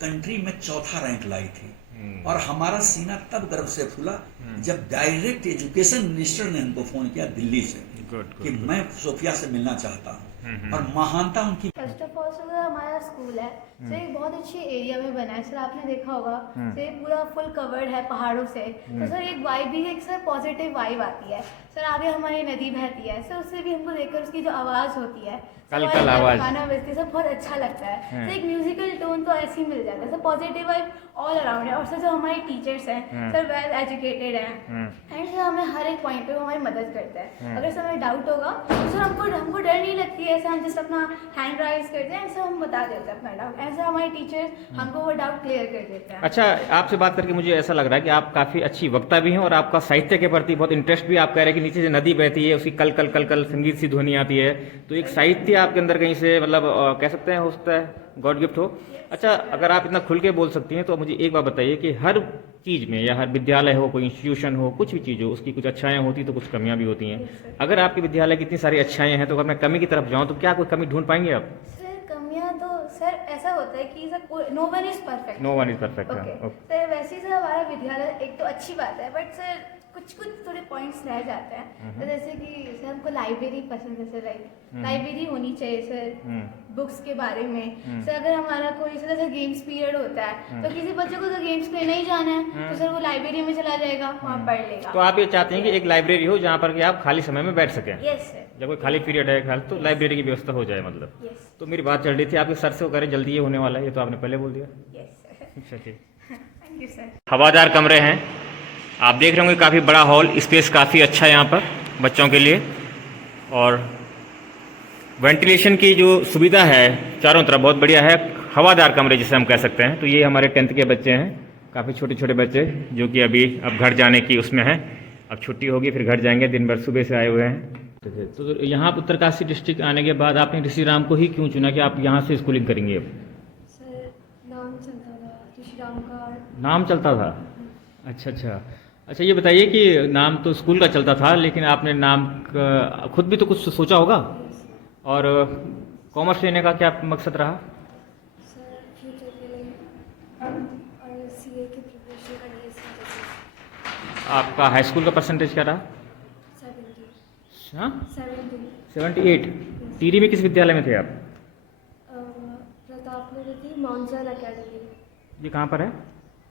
Country में चौथा rank लाई थी। और हमारा सीना तब गर्व से फूला जब डायरेक्ट एजुकेशन मिनिस्टर ने हमको फोन किया दिल्ली से कि मैं सोफिया से मिलना चाहता हूँ। और महानता उनकी। फर्स्ट ऑफ ऑल सर हमारा स्कूल है सर एक बहुत अच्छे एरिया में बना है सर, आपने देखा होगा सर पूरा फुल कवर्ड है पहाड़ों से, तो सर एक वाइब भी है, एक सर पॉजिटिव वाइब आती है सर। आगे हमारी नदी बहती है सर, उससे भी हमको देखकर उसकी जो आवाज़ होती है कल कल आवाज़ गाना बजती है सर, बहुत अच्छा लगता है सर। एक म्यूजिकल टोन तो ऐसे ही मिल जाता है sir, positive vibe all around है। और सर जो हमारे टीचर्स हैं सर वेल एजुकेटेड हैं एंड सर हमें हर एक पॉइंट पे वो हमारी मदद करते हैं। अगर सर हमें डाउट होगा तो सर हमको डर नहीं लगती है, ऐसे हम जस्ट अपना हैंड राइज करते हैं, ऐसे हम बता देते हैं अपना डाउट, ऐसे हमारे टीचर्स हमको वो डाउट क्लियर कर देते हैं। अच्छा, आपसे बात करके मुझे ऐसा लग रहा है कि आप काफ़ी अच्छी वक्ता भी हैं और आपका साहित्य के प्रति बहुत इंटरेस्ट भी। आप कह रहे हैं कि नीचे से नदी बहती है, उसकी कल कल कल कल संगीत सी ध्वनि आती है, तो एक साहित्य आपके अंदर कहीं से मतलब कह सकते हैं हो सकता है गॉड गिफ्ट हो। अच्छा, अगर आप इतना खुल के बोल सकती हैं तो मुझे एक बात बताइए कि हर चीज़ में या हर विद्यालय हो, कोई इंस्टीट्यूशन हो, कुछ भी चीज़ हो, उसकी कुछ अच्छाएं होती तो कुछ कमियां भी होती हैं। अगर आपके विद्यालय की इतनी सारी अच्छाएं हैं तो अगर मैं कमी की तरफ जाऊं तो क्या कोई कमी ढूंढ पाएंगे आप? सर कमियां तो सर ऐसा होता है कि sir no one is perfect. No one is perfect. Sir वैसे ही सर हमारा विद्यालय एक तो अच्छी बात है, बट सर कुछ कुछ थोड़े पॉइंट्स रह जाते हैं। तो जैसे कि सर हमको लाइब्रेरी पसंद है सर, लाइब्रेरी होनी चाहिए सर बुक्स के बारे में। सर अगर हमारा कोई सर गेम्स पीरियड होता है तो किसी बच्चे को तो गेम्स खेलने ही जाना है तो सर वो लाइब्रेरी में चला जाएगा, वहाँ पढ़ लेगा। तो आप ये चाहते हैं कि एक लाइब्रेरी हो जहाँ पर कि आप खाली समय में बैठ सकें? Yes sir. जब कोई खाली पीरियड है ख्याल तो लाइब्रेरी की व्यवस्था हो जाए मतलब। यस। तो मेरी बात चल रही थी आपके सर से, वो कह रहे जल्दी ये होने वाला है, ये तो आपने पहले बोल दिया। Yes sir. अच्छा ठीक। Thank you sir. हवादार कमरे हैं, आप देख रहे होंगे काफ़ी बड़ा हॉल, स्पेस काफ़ी अच्छा है यहाँ पर बच्चों के लिए, और वेंटिलेशन की जो सुविधा है चारों तरफ बहुत बढ़िया है। हवादार कमरे जिसे हम कह सकते हैं। तो ये हमारे 10th के बच्चे हैं, काफ़ी छोटे छोटे बच्चे जो कि अभी अब घर जाने की उसमें हैं। अब छुट्टी होगी फिर घर जाएंगे, दिन भर सुबह से आए हुए हैं। तो यहाँ पर उत्तरकाशी डिस्ट्रिक्ट आने के बाद आपने ऋषि राम को ही क्यों चुना कि आप यहाँ से स्कूलिंग करेंगे? अब सर नाम चलता था ऋषि राम का। नाम चलता था? अच्छा अच्छा अच्छा, ये बताइए कि नाम तो स्कूल का चलता था लेकिन आपने नाम खुद भी तो कुछ सोचा होगा, और कॉमर्स लेने का क्या मकसद रहा? सर फ्यूचर के लिए और सीए की प्रिपरेशन करनी है। आपका हाई स्कूल का परसेंटेज क्या रहा? 70। हाँ 70। 78। टिहरी में किस विद्यालय में थे आप? प्रतापनगर की मॉन्जर अकेडमी। ये कहाँ पर है?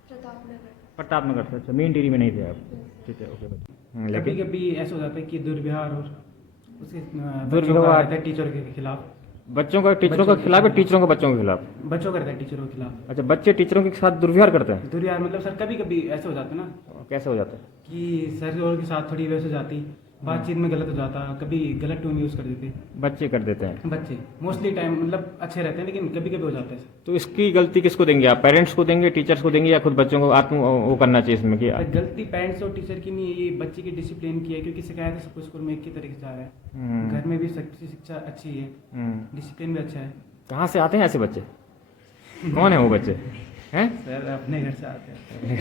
प्रतापनगर। प्रतापनगर से। अच्छा, मेन टिहरी में नहीं थे आप? ठीक है, ओके। कभी लेकिन कभी ऐसा हो जाता है कि दुर्व्यवहार और उसके दुर्व्यवहार रहता है टीचर के खिलाफ। बच्चों का टीचरों के खिलाफ या टीचरों का बच्चों के खिलाफ? बच्चों का रहता है टीचरों के खिलाफ। अच्छा, बच्चे टीचरों के साथ दुर्व्यवहार करते हैं? दुर्व्यवहार मतलब सर कभी कभी ऐसा हो जाता है ना कैसे हो जाता है? कि सर और के साथ थोड़ी वैसे हो जाती, बातचीत में गलत हो जाता, कभी गलत टोन यूज़ कर देते बच्चे कर देते हैं? बच्चे मोस्टली टाइम मतलब अच्छे रहते हैं लेकिन कभी कभी हो जाता है। तो इसकी गलती किसको देंगे आप? पेरेंट्स को देंगे, टीचर्स को देंगे, या खुद बच्चों को आत्म वो करना चाहिए इसमें कि गलती पेरेंट्स और टीचर की नहीं है, ये बच्चे की डिसिप्लिन की है, क्योंकि शिकायत है सबको स्कूल में एक ही तरीके से जा रहा है। घर में भी शिक्षा अच्छी है, डिसिप्लिन भी अच्छा है। कहाँ से आते हैं ऐसे बच्चे? कौन है वो बच्चे हैं? सर अपने घर से आते हैं।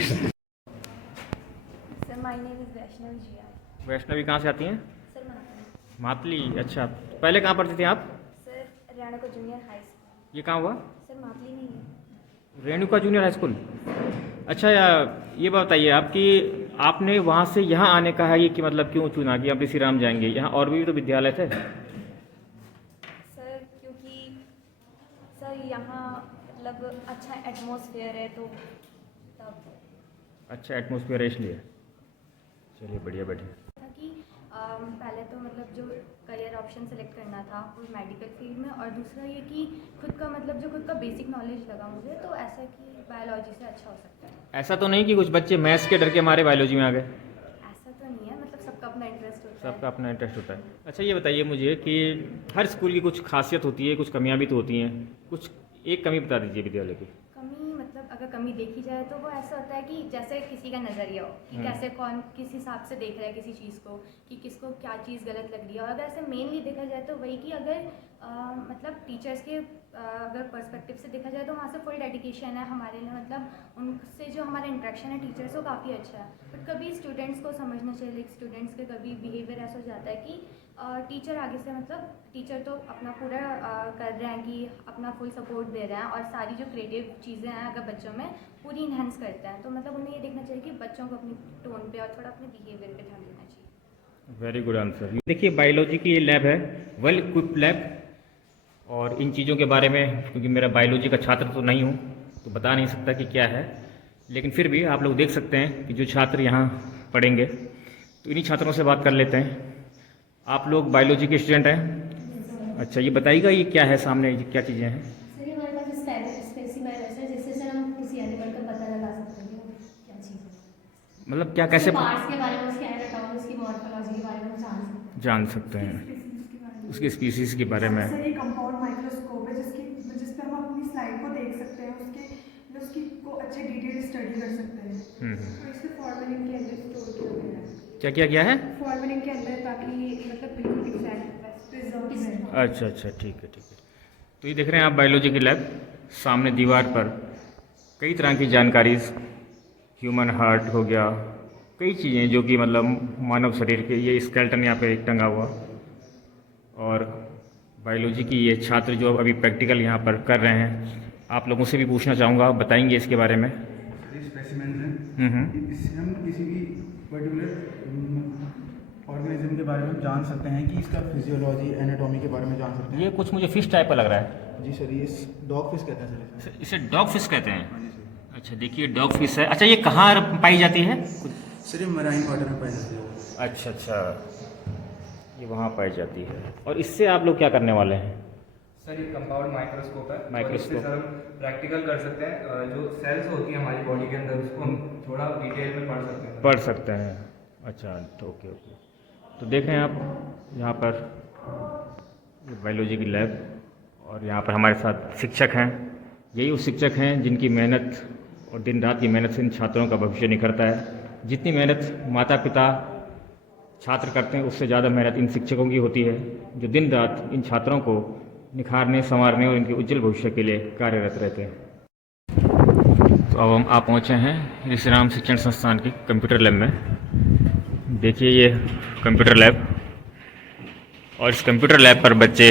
Sir my name is Vaishnavi Jiya. Vaishnavi कहाँ से आती हैं? सर मातली। मातली। अच्छा, पहले कहाँ पढ़ती थी आप? Sir Renuka junior high school. ये कहाँ हुआ? सर मातली नहीं है। Renuka junior high school. अच्छा, ये बताइए आप कि आपने वहाँ से यहाँ आने का है ये कि मतलब क्यों चुना कि आप ऋषि राम जाएंगे? यहाँ और भी तो विद्यालय थे। सर क्योंकि सर यहाँ मतलब अच्छा एटमॉस्फेयर है तो तब अच्छा एटमोसफियर है इसलिए। चलिए बढ़िया बैठिए। था कि पहले तो मतलब जो करियर ऑप्शन सेलेक्ट करना था वो मेडिकल फील्ड में, और दूसरा ये कि खुद का मतलब जो खुद का बेसिक नॉलेज लगा मुझे, तो ऐसा कि बायोलॉजी से अच्छा हो सकता है। ऐसा तो नहीं कि कुछ बच्चे मैथ्स के डर के मारे बायोलॉजी में आ गए? ऐसा तो नहीं है, मतलब सबका अपना इंटरेस्ट होता है। सबका अपना इंटरेस्ट होता है। अच्छा, ये बताइए मुझे कि हर स्कूल की कुछ खासियत होती है, कुछ कमियां भी तो होती हैं, कुछ एक कमी बता दीजिए विद्यालय की। कमी मतलब अगर कमी देखी जाए तो वो ऐसा होता है कि जैसे किसी का नज़रिया हो कि कैसे कौन किस हिसाब से देख रहा है किसी चीज़ को, कि किसको क्या चीज़ गलत लग रही है। और अगर ऐसे मेनली देखा जाए तो वही कि अगर मतलब टीचर्स के अगर पर्सपेक्टिव से देखा जाए तो वहाँ से फुल डेडिकेशन है हमारे लिए, मतलब उनसे जो हमारा इंटरेक्शन है टीचर्स वो काफ़ी अच्छा है। बट कभी स्टूडेंट्स को समझना चाहिए, स्टूडेंट्स के कभी बिहेवियर ऐसा हो जाता है कि टीचर आगे से मतलब टीचर तो अपना पूरा कर रहे हैं कि अपना फुल सपोर्ट दे रहे हैं और सारी जो क्रिएटिव चीज़ें हैं अगर बच्चों में पूरी इन्हेंस करते हैं, तो मतलब उन्हें ये देखना चाहिए कि बच्चों को अपनी टोन पे और थोड़ा अपने बिहेवियर पे ध्यान देना चाहिए। Very good answer. देखिए बायोलॉजी की ये लैब है, वेल इक्विप्ड लैब, और इन चीज़ों के बारे में क्योंकि मेरा बायोलॉजी का छात्र तो नहीं हूँ तो बता नहीं सकता कि क्या है, लेकिन फिर भी आप लोग देख सकते हैं कि जो छात्र यहाँ पढ़ेंगे तो इन्हीं छात्रों से बात कर लेते हैं। आप लोग बायोलॉजी के स्टूडेंट हैं? अच्छा, ये बताइएगा ये क्या है सामने, ये क्या चीज़ें हैं? सर ये हमारे पास स्पेसिफायर है जिससे सर हम किसी एनिमल का पता लगा सकते हैं कि वो क्या चीज़ है। मतलब क्या कैसे पार्ट्स के बारे में, उसके एनाटॉमी, उसकी मॉर्फोलॉजी के बारे में हम जान सकते हैं। जान सकते हैं, उसकी स्पीसीज के बारे में। सर ये कंपाउंड माइक्रोस्कोप है जिस पे हम अपनी स्लाइड को देख सकते हैं, उसकी को अच्छे डिटेल स्टडी कर सकते हैं। तो इसे फॉर्मेलिन के अंदर स्टोर किया गया है। क्या किया है? फॉर्मेलिन के अंदर, ताकि मतलब बिल्कुल एग्जैक्ट प्रिजर्व रहे। अच्छा ठीक है। तो ये देख रहे हैं आप बायोलॉजी की लैब, सामने दीवार पर कई तरह की जानकारी, ह्यूमन हार्ट हो गया, कई चीज़ें जो कि मतलब मानव शरीर के, ये स्केलेटन यहाँ पे टंगा हुआ, और बायोलॉजी की ये छात्र जो अभी प्रैक्टिकल यहाँ पर कर रहे हैं, आप लोगों से भी पूछना चाहूँगा, बताएंगे इसके बारे में? स्पेसिमेंस हैं, इससे हम किसी भी पर्टिकुलर ऑर्गेनिज्म के बारे में जान सकते हैं कि इसका फिजियोलॉजी, एनाटॉमी के बारे में जान सकते हैं। ये कुछ मुझे फिश टाइप का लग रहा है। जी सर, ये डॉग फिश कहते हैं सर। इसे डॉग फिश कहते हैं? हाँ जी सर। अच्छा, देखिए डॉग फिश है। अच्छा, ये कहाँ पाई जाती है? सर ये मराइन वाटर में पाई जाती है। अच्छा, ये वहाँ पाई जाती है। और इससे आप लोग क्या करने वाले हैं? सर ये कंपाउंड माइक्रोस्कोप है। माइक्रोस्कोप। और इससे सर हम प्रैक्टिकल कर सकते हैं, जो सेल्स होती हैं हमारी बॉडी के अंदर उसको हम थोड़ा डिटेल में पढ़ सकते हैं। अच्छा, तो ओके। तो देखें आप यहाँ पर बायोलॉजी की लैब, और यहाँ पर हमारे साथ शिक्षक हैं। यही वो शिक्षक हैं जिनकी मेहनत और दिन रात की मेहनत से इन छात्रों का भविष्य निखरता है। जितनी मेहनत माता पिता छात्र करते हैं उससे ज़्यादा मेहनत इन शिक्षकों की होती है, जो दिन रात इन छात्रों को निखारने, संवारने और इनके उज्जवल भविष्य के लिए कार्यरत रहते हैं। तो अब हम आप पहुँचे हैं ऋषि राम शिक्षण संस्थान की कंप्यूटर लैब में। देखिए ये कंप्यूटर लैब, और इस कंप्यूटर लैब पर बच्चे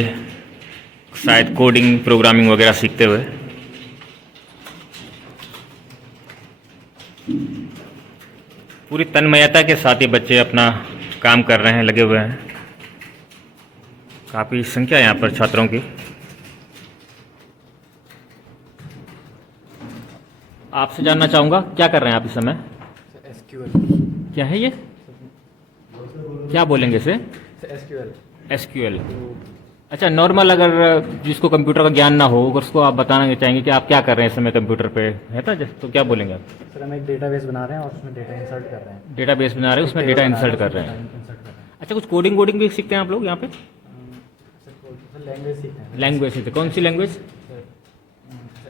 शायद कोडिंग, प्रोग्रामिंग वगैरह सीखते हुए। पूरी तन्मयता के साथ ये बच्चे अपना काम कर रहे हैं, लगे हुए हैं। काफ़ी संख्या यहाँ पर छात्रों की। आपसे जानना चाहूँगा क्या कर रहे हैं आप इस समय? SQL। क्या है ये? क्या बोलेंगे इसे? SQL। अच्छा, नॉर्मल अगर जिसको कंप्यूटर का ज्ञान ना हो, अगर उसको आप बताना चाहेंगे कि आप क्या कर रहे हैं इस समय कंप्यूटर पे, है ना, तो क्या बोलेंगे आप? सर हम एक डेटाबेस बना रहे हैं और उसमें डेटा इंसर्ट कर रहे हैं। डेटाबेस बना रहे हैं, उसमें डेटा इंसर्ट कर रहे हैं। अच्छा, कुछ कोडिंग वोडिंग भी सीखते हैं आप लोग यहाँ पे? सर लैंग्वेज सीखते हैं। लैंग्वेज सीखते, कौन सी लैंग्वेज?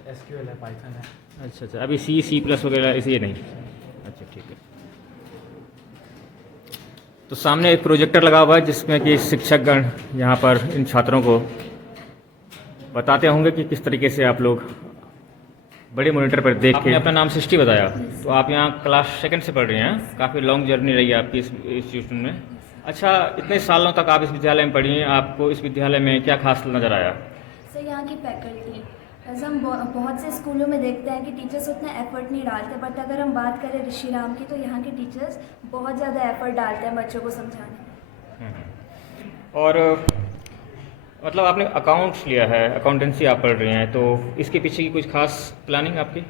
SQL है, पाइथन है। अच्छा, अभी C++ वगैरह इसे नहीं? अच्छा, ठीक है। तो सामने एक प्रोजेक्टर लगा हुआ है जिसमें कि शिक्षकगण यहाँ पर इन छात्रों को बताते होंगे कि किस तरीके से आप लोग बड़े मॉनिटर पर देख के। अपना नाम सृष्टि बताया, तो आप यहाँ क्लास 2nd से पढ़ रही हैं। काफ़ी लॉन्ग जर्नी रही है आपकी इस इंस्टीट्यूशन में। अच्छा, इतने सालों तक आप इस विद्यालय में पढ़ी हैं, आपको इस विद्यालय में क्या खास नज़र आया? सर यहाँ की फैकल्टी, वैसे हम बहुत से स्कूलों में देखते हैं कि टीचर्स उतना एफर्ट नहीं डालते, बट अगर हम बात करें ऋषि राम की तो यहाँ के टीचर्स बहुत ज़्यादा एफर्ट डालते हैं बच्चों को समझाने में। और मतलब आपने अकाउंट्स लिया है, अकाउंटेंसी आप पढ़ रही हैं, तो इसके पीछे की कुछ खास प्लानिंग आपकी?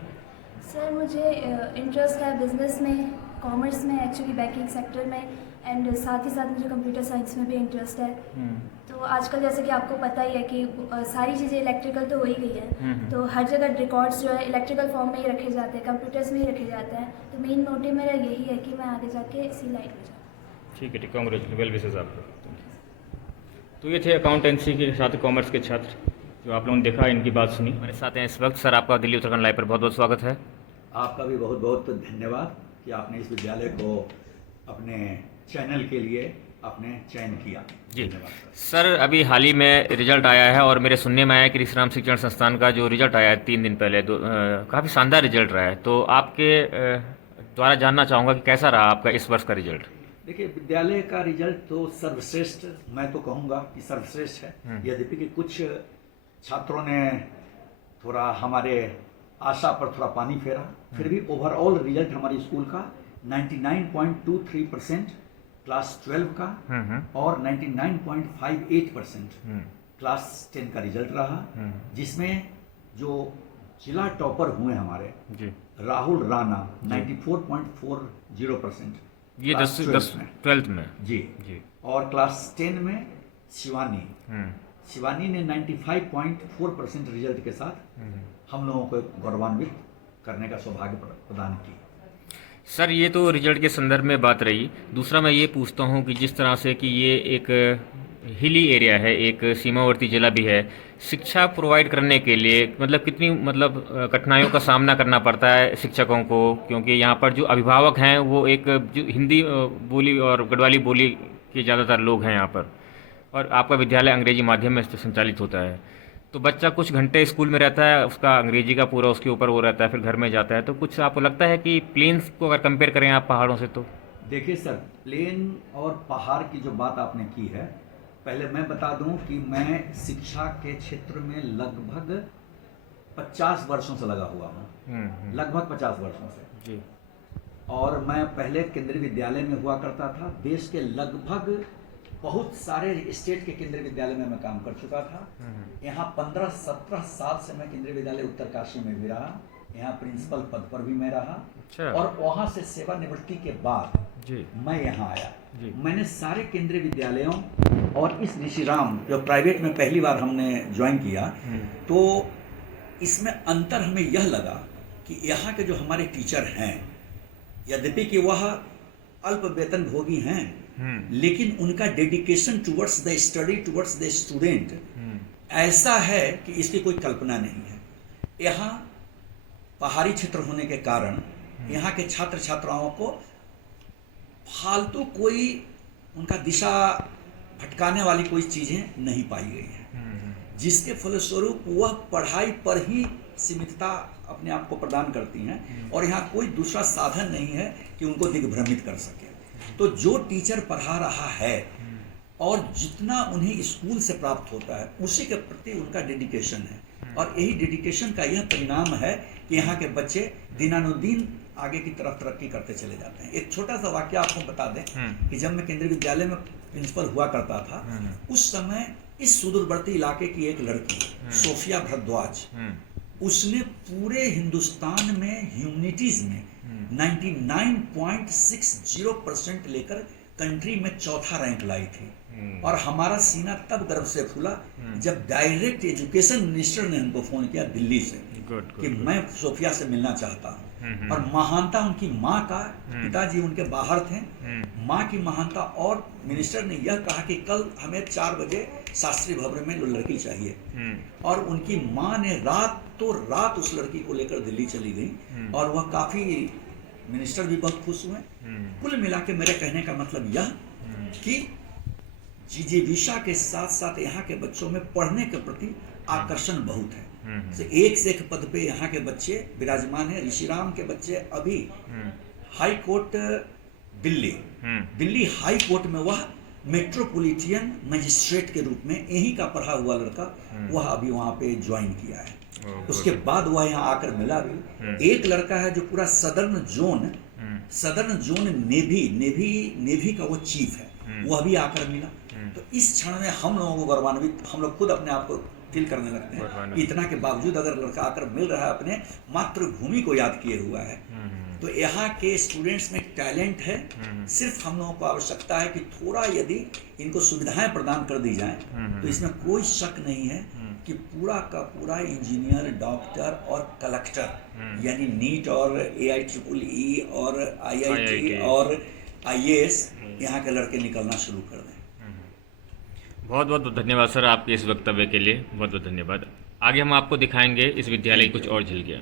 सर मुझे इंटरेस्ट है बिजनेस में, कॉमर्स में, एक्चुअली बैंकिंग सेक्टर में, एंड साथ ही साथ मुझे कंप्यूटर साइंस में भी इंटरेस्ट है। तो आजकल जैसे कि आपको पता ही है कि सारी चीज़ें इलेक्ट्रिकल तो हो ही गई है, तो हर जगह रिकॉर्ड्स जो है इलेक्ट्रिकल फॉर्म में ही रखे जाते हैं, कंप्यूटर्स में ही रखे जाते हैं। तो मेन मोटिव मेरा यही है कि मैं आगे जाके इसी लाइन में जाऊँ। ठीक है, कांग्रेचुलेशन, वेल विशेस आपको। तो ये थे अकाउंटेंसी के साथ कॉमर्स के छात्र, जो आप लोगों ने देखा, इनकी बात सुनी। हमारे साथ हैं इस वक्त। सर, आपका दिल्ली उत्तराखंड लाइव पर बहुत बहुत स्वागत है। आपका भी बहुत बहुत धन्यवाद कि आपने इस विद्यालय को अपने चैनल के लिए आपने चयन किया। जी धन्यवाद सर, अभी हाल ही में रिजल्ट आया है और मेरे सुनने में आया कि ऋषि राम शिक्षण संस्थान का जो रिजल्ट आया है 3 दिन पहले, काफ़ी शानदार रिजल्ट रहा है। तो आपके द्वारा जानना चाहूँगा कि कैसा रहा आपका इस वर्ष का रिजल्ट? देखिए, विद्यालय का रिजल्ट तो सर्वश्रेष्ठ, मैं तो कहूँगा कि सर्वश्रेष्ठ है। यद्यपि कि कुछ छात्रों ने थोड़ा हमारे आशा पर थोड़ा पानी फेरा, फिर भी ओवरऑल रिजल्ट हमारे स्कूल का 99.23% क्लास 12 का और 99.58% क्लास 10 का रिजल्ट रहा, जिसमें जो जिला टॉपर हुए हमारे जी राहुल राणा 94.40%, ये क्लास 12th में जी जी और क्लास 10 में शिवानी ने 95.4% रिजल्ट के साथ हम लोगों को गौरवान्वित करने का सौभाग्य प्रदान किया। सर, ये तो रिजल्ट के संदर्भ में बात रही। दूसरा मैं ये पूछता हूँ कि जिस तरह से कि ये एक हिली एरिया है, एक सीमावर्ती जिला भी है, शिक्षा प्रोवाइड करने के लिए मतलब कितनी कठिनाइयों का सामना करना पड़ता है शिक्षकों को, क्योंकि यहाँ पर जो अभिभावक हैं वो एक जो हिंदी बोली और गढ़वाली बोली के ज़्यादातर लोग हैं यहाँ पर, और आपका विद्यालय अंग्रेजी माध्यम में संचालित होता है, तो बच्चा कुछ घंटे स्कूल में रहता है, उसका अंग्रेजी का पूरा उसके ऊपर वो रहता है, फिर घर में जाता है, तो कुछ आपको लगता है कि प्लेन्स को अगर कंपेयर करें आप पहाड़ों से तो? देखिए सर, प्लेन और पहाड़ की जो बात आपने की है, पहले मैं बता दूं कि मैं शिक्षा के क्षेत्र में लगभग 50 वर्षों से लगा हुआ हूँ, लगभग 50 वर्षों से जी। और मैं पहले केंद्रीय विद्यालय में हुआ करता था। देश के लगभग बहुत सारे स्टेट के केंद्रीय विद्यालय में मैं काम कर चुका था। यहाँ 15-17 साल से मैं केंद्रीय विद्यालय उत्तरकाशी में भी रहा, यहाँ प्रिंसिपल पद पर भी मैं रहा। अच्छा। और वहाँ से सेवानिवृत्ति के बाद जी मैं यहाँ आया जी। मैंने सारे केंद्रीय विद्यालयों और इस ऋषिराम जो प्राइवेट में पहली बार हमने ज्वाइन किया, तो इसमें अंतर हमें यह लगा कि यहाँ के जो हमारे टीचर हैं, यद्यपि कि वह अल्प वेतन भोगी हैं, लेकिन उनका dedication towards the study, towards the student ऐसा है कि इसकी कोई कल्पना नहीं है। यहाँ पहाड़ी क्षेत्र होने के कारण यहाँ के छात्र छात्राओं को फालतू कोई उनका दिशा भटकाने वाली कोई चीज़ें नहीं पाई गई हैं, जिसके फलस्वरूप वह पढ़ाई पर ही सीमितता अपने आप को प्रदान करती हैं, और यहाँ कोई दूसरा साधन नहीं है कि उनको दिग्भ्रमित कर सके। तो जो टीचर पढ़ा रहा है और जितना उन्हें स्कूल से प्राप्त होता है, उसी के प्रति उनका डेडिकेशन है, और यही डेडिकेशन का यह परिणाम है कि यहाँ के बच्चे दिनानुदिन आगे की तरफ तरक्की करते चले जाते हैं। एक छोटा सा वाक्य आपको बता दें कि जब मैं केंद्रीय विद्यालय में प्रिंसिपल हुआ करता था, उस समय इस सुदूरवर्ती इलाके की एक लड़की सोफिया भारद्वाज, उसने पूरे हिंदुस्तान में ह्यूमैनिटीज में 99.60% लेकर कंट्री में चौथा रैंक लाई थी। और हमारा सीना तब गर्व से फूला जब डायरेक्ट एजुकेशन मिनिस्टर ने हमको फोन किया दिल्ली से कि मैं सोफिया से मिलना चाहता हूँ। और महानता उनकी माँ का, पिताजी उनके बाहर थे, माँ की महानता, और मिनिस्टर ने यह कहा कि कल हमें 4 बजे शास्त्री भवन में वो लड़की चाहिए। और उनकी माँ ने रातों रात उस लड़की को लेकर दिल्ली चली गई, और वह काफी, मिनिस्टर भी बहुत खुश हुए। कुल मिला के मेरे कहने का मतलब यह कि जिजीविषा के साथ साथ यहाँ के बच्चों में पढ़ने के प्रति आकर्षण बहुत है। एक से एक पद पे यहाँ के बच्चे विराजमान हैं। ऋषिराम के बच्चे अभी high court Delhi high court में वह मेट्रोपॉलिटन मजिस्ट्रेट के रूप में यहीं का पढ़ा हुआ लड़का, वह अभी वहाँ पे ज्वाइन किया है। उसके बाद वह यहाँ आकर मिला भी। एक लड़का है जो पूरा सदर्न जोन नेवी का वो चीफ है, वह भी आकर मिला। तो इस क्षण में हम लोगों को गौरवान्वित, हम लोग खुद अपने आप को फील करने लगते हैं। इतना के बावजूद अगर लड़का आकर मिल रहा है, अपने मातृभूमि को याद किए हुआ है, तो यहाँ के स्टूडेंट्स में टैलेंट है। सिर्फ हम लोगों को आवश्यकता है कि थोड़ा यदि इनको सुविधाएं प्रदान कर दी जाएं, तो इसमें कोई शक नहीं है कि पूरा का पूरा इंजीनियर, डॉक्टर और कलेक्टर, यानी नीट और AIEEE और IIT और IAS यहाँ के लड़के निकलना शुरू कर दें। बहुत बहुत धन्यवाद सर आपके इस वक्तव्य के लिए, बहुत बहुत धन्यवाद। आगे हम आपको दिखाएंगे इस विद्यालय की कुछ और झलकियाँ।